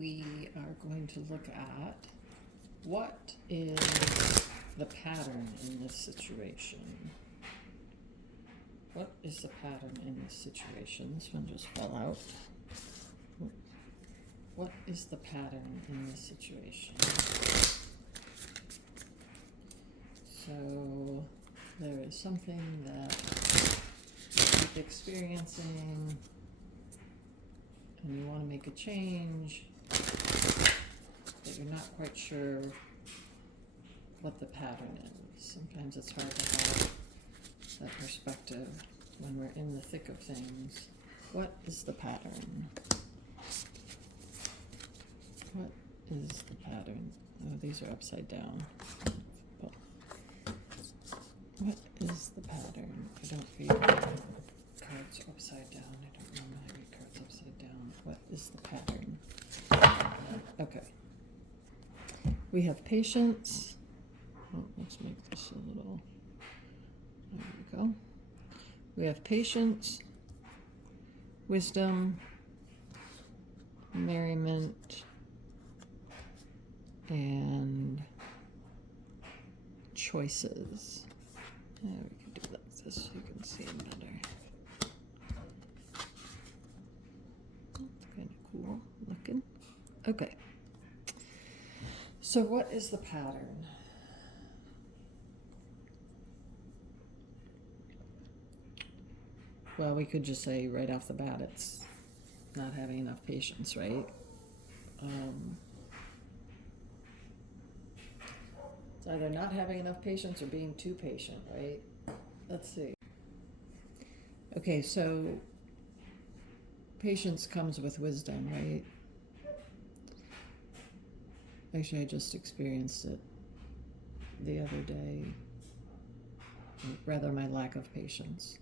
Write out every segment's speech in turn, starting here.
we are going to look at what is the pattern in this situation. What is the pattern in this situation? This one just fell out. What is the pattern in this situation? So there is something that you keep experiencing and you want to make a change, but you're not quite sure what the pattern is. Sometimes it's hard to have that perspective when we're in the thick of things. What is the pattern? What is the pattern? Oh, these are upside down. What is the pattern? I don't read cards upside down. I don't know how to read cards upside down. What is the pattern? Okay. We have patience. Oh, let's make this a little. There we go. We have patience, wisdom, merriment, and choices. Yeah, we can do like this so you can see it better. That's kind of cool looking. Okay. So what is the pattern? Well, we could just say right off the bat it's not having enough patience, right? It's either not having enough patience or being too patient, right? Let's see. Okay, so patience comes with wisdom, right? Actually, I just experienced it the other day, rather my lack of patience.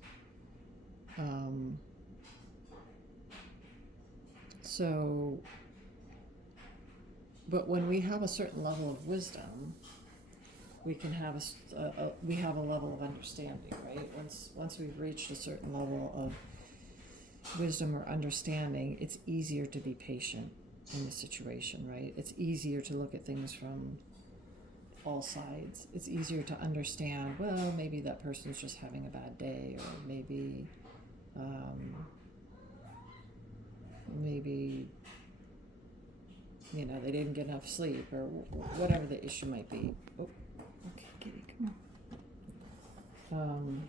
But when we have a certain level of wisdom, we can have we have a level of understanding, right? Once we've reached a certain level of wisdom or understanding, it's easier to be patient in the situation, right? It's easier to look at things from all sides. It's easier to understand, well, maybe that person's just having a bad day, or maybe they didn't get enough sleep, or whatever the issue might be. Oh, okay, kitty, come on.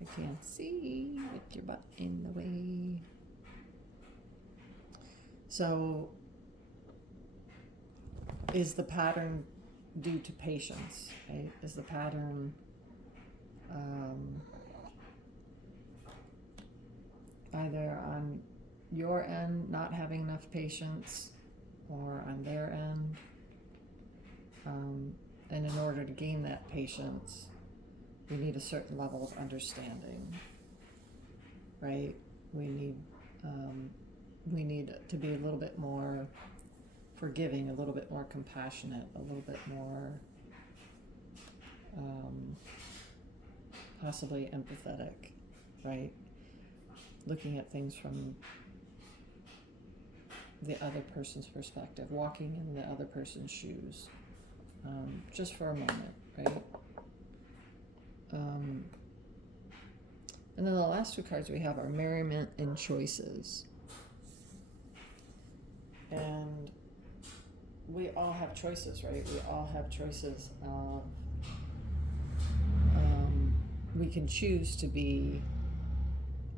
I can't see with your butt in the way. So, is the pattern due to patience, right? Is the pattern either on your end not having enough patience, or on their end? And in order to gain that patience, we need a certain level of understanding, right? We need to be a little bit more forgiving, a little bit more compassionate, a little bit more possibly empathetic, right? Looking at things from the other person's perspective, walking in the other person's shoes, just for a moment, right? And then the last two cards we have are merriment and choices. And we all have choices, right? We all have choices of, we can choose to be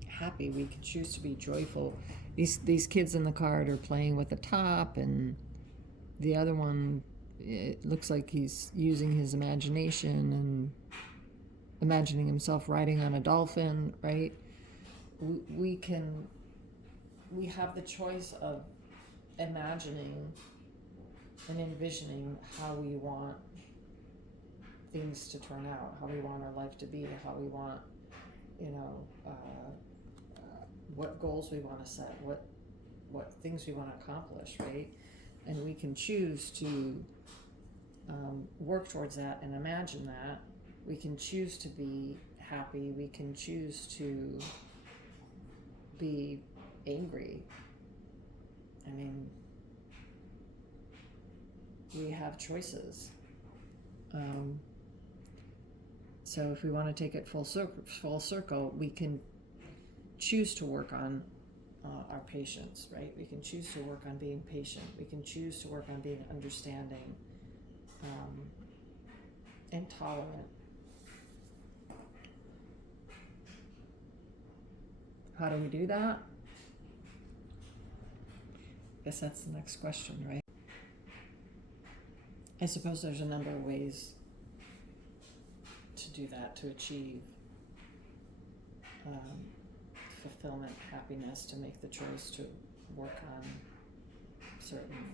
happy, we can choose to be joyful. These kids in the card are playing with a top, and the other one, it looks like he's using his imagination and imagining himself riding on a dolphin, right? We have the choice of imagining and envisioning how we want things to turn out, how we want our life to be, how we want, what goals we want to set, what things we want to accomplish, right? And we can choose to work towards that and imagine that. We can choose to be happy. We can choose to be angry, we have choices. So if we want to take it full circle, we can choose to work on our patience, right? We can choose to work on being patient. We can choose to work on being understanding and tolerant. How do we do that? I guess that's the next question, right? I suppose there's a number of ways to do that, to achieve fulfillment, happiness, to make the choice to work on certain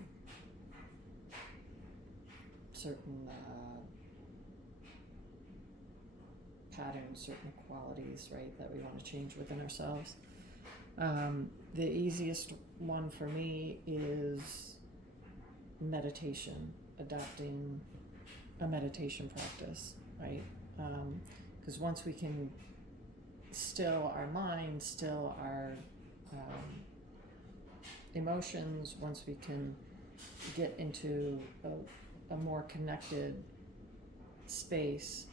patterns, certain qualities, right, that we want to change within ourselves. The easiest one for me is meditation, adopting a meditation practice, right? Because once we can still our mind, still our emotions, once we can get into a more connected space,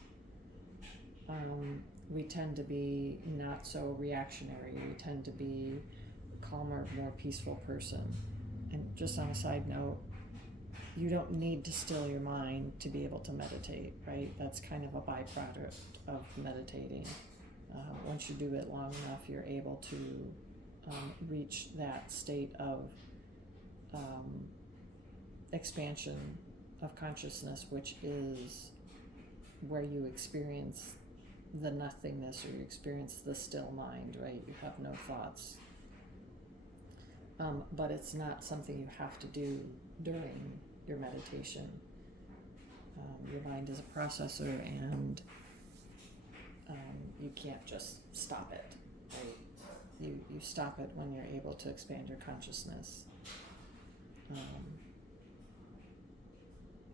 we tend to be not so reactionary. We tend to be a calmer, more peaceful person. And just on a side note, you don't need to still your mind to be able to meditate, right? That's kind of a byproduct of meditating. Once you do it long enough, you're able to reach that state of expansion of consciousness, which is where you experience the nothingness, or you experience the still mind, right? You have no thoughts. But it's not something you have to do during your meditation. Your mind is a processor, and you can't just stop it, right? You stop it when you're able to expand your consciousness,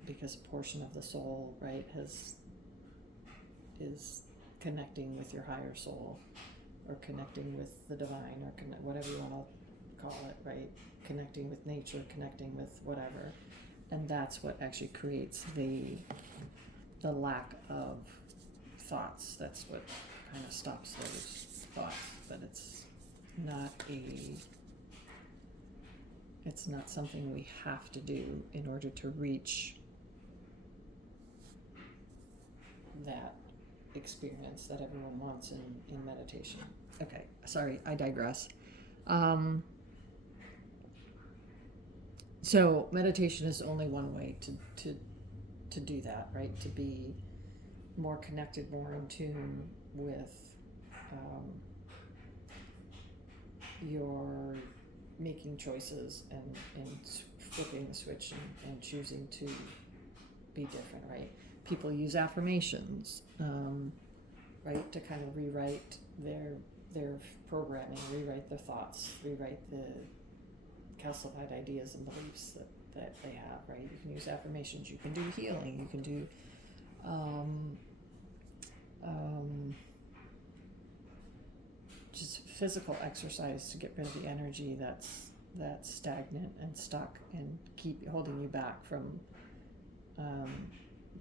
because a portion of the soul, right, is connecting with your higher soul, or connecting with the divine, or whatever you want to call it, right? Connecting with nature, connecting with whatever. And that's what actually creates the lack of thoughts. That's what kind of stops those thoughts. But it's not something we have to do in order to reach that experience that everyone wants in meditation. Okay, sorry, I digress. So meditation is only one way to do that, right? To be more connected, more in tune with your making choices and flipping the switch and choosing to be different, right? People use affirmations, right, to kind of rewrite their programming, rewrite their thoughts, rewrite the calcified ideas and beliefs that they have, right? You can use affirmations, you can do healing, you can do just physical exercise to get rid of the energy that's stagnant and stuck and keep holding you back from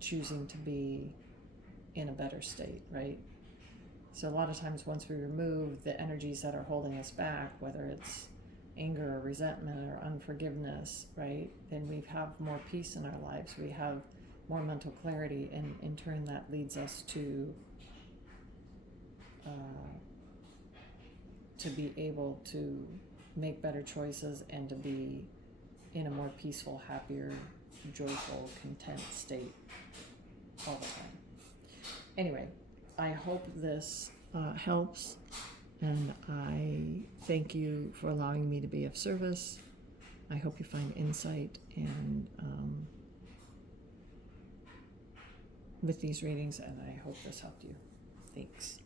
choosing to be in a better state, right? So a lot of times once we remove the energies that are holding us back, whether it's anger or resentment or unforgiveness, right, then we have more peace in our lives. We have more mental clarity, and in turn that leads us to be able to make better choices and to be in a more peaceful, happier, joyful, content state all the time. Anyway, I hope this helps, and I thank you for allowing me to be of service. I hope you find insight and with these readings, and I hope this helped you. Thanks.